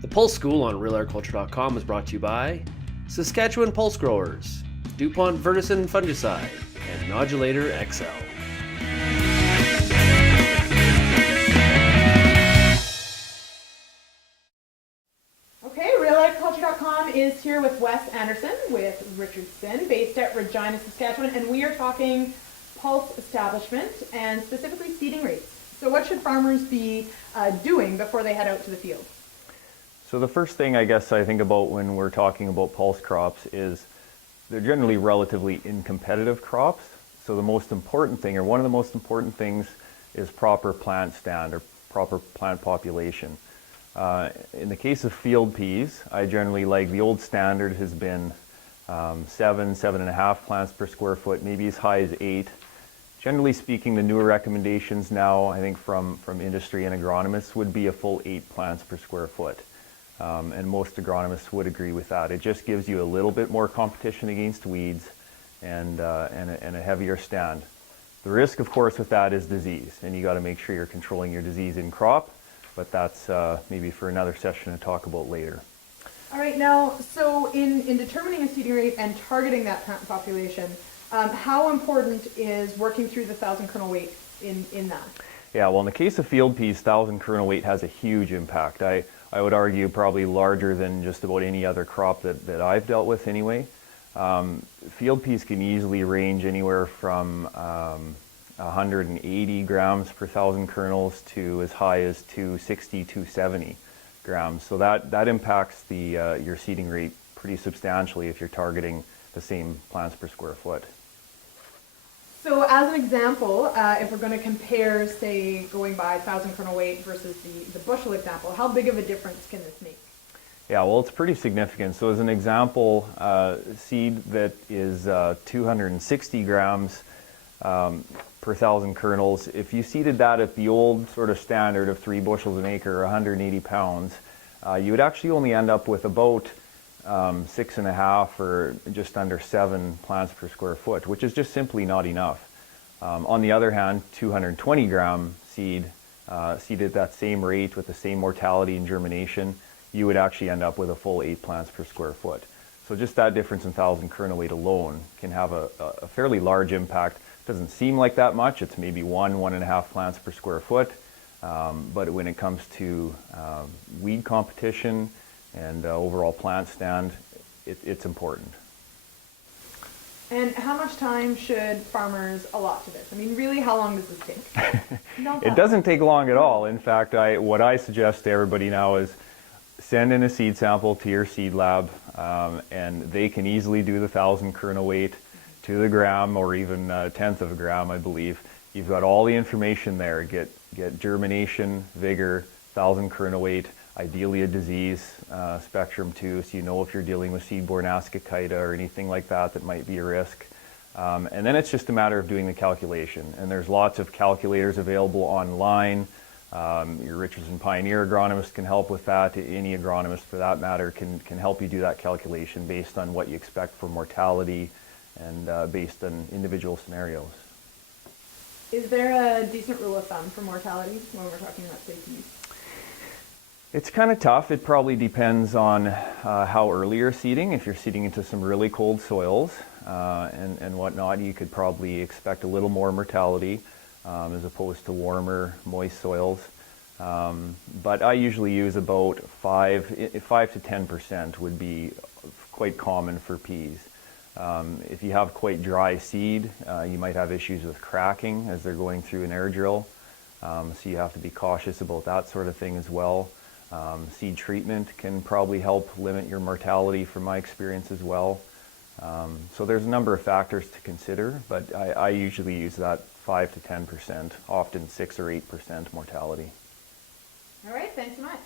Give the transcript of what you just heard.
The Pulse School on RealAgriculture.com is brought to you by Saskatchewan Pulse Growers, DuPont Verticin Fungicide, and Nodulator XL. Okay, RealAgriculture.com is here with Wes Anderson with Richardson, based at Regina, Saskatchewan, and we are talking pulse establishment and specifically seeding rates. So what should farmers be doing before they head out to the field? So the first thing I guess I think about when we're talking about pulse crops is they're generally relatively incompetitive crops. So the most important thing, or one of the most important things, is proper plant stand or proper plant population. In the case of field peas, I generally like, the old standard has been 7.5 plants per square foot, maybe as high as 8. Generally speaking, the newer recommendations now, I think from industry and agronomists, would be a full 8 plants per square foot. And most agronomists would agree with that. It just gives you a little bit more competition against weeds and a heavier stand. The risk, of course, with that is disease, and you got to make sure you're controlling your disease in crop, but that's maybe for another session to talk about later. All right, now, so in determining a seeding rate and targeting that plant population, how important is working through the 1,000 kernel weight in that? Yeah, well, in the case of field peas, 1,000 kernel weight has a huge impact. I would argue probably larger than just about any other crop that I've dealt with anyway. Field peas can easily range anywhere from 180 grams per 1,000 kernels to as high as 260, 270 grams. So that impacts your seeding rate pretty substantially if you're targeting the same plants per square foot. So as an example, if we're going to compare, say, going by 1,000 kernel weight versus the bushel example, how big of a difference can this make? Yeah, well, it's pretty significant. So as an example, seed that is 260 grams per 1,000 kernels, if you seeded that at the old sort of standard of 3 bushels an acre, 180 pounds, you would actually only end up with about 6.5 or just under 7 plants per square foot, which is just simply not enough. On the other hand, 220 gram seed, seeded at that same rate with the same mortality and germination, you would actually end up with a full 8 plants per square foot. So just that difference in 1,000 kernel weight alone can have a fairly large impact. Doesn't seem like that much. It's maybe 1.5 plants per square foot. But when it comes to weed competition and overall plant stand, it's important. And how much time should farmers allot to this? I mean, really, how long does this take? It doesn't take long at all. In fact, what I suggest to everybody now is send in a seed sample to your seed lab, and they can easily do the 1,000 kernel weight to the gram, or even a tenth of a gram, I believe. You've got all the information there. Get germination, vigor, 1,000 kernel weight, ideally a disease spectrum too, so you know if you're dealing with seed-borne ascochyta or anything like that might be a risk. And then it's just a matter of doing the calculation. And there's lots of calculators available online. Your Richardson Pioneer agronomist can help with that. Any agronomist for that matter can help you do that calculation based on what you expect for mortality and based on individual scenarios. Is there a decent rule of thumb for mortality when we're talking about, say, peas? It's kind of tough. It probably depends on how early you're seeding. If you're seeding into some really cold soils and whatnot, you could probably expect a little more mortality as opposed to warmer, moist soils. But I usually use about 5 to 10% would be quite common for peas. If you have quite dry seed, you might have issues with cracking as they're going through an air drill. So you have to be cautious about that sort of thing as well. Seed treatment can probably help limit your mortality from my experience as well. So there's a number of factors to consider, but I usually use that 5 to 10%, often 6 or 8% mortality. All right, thanks so much.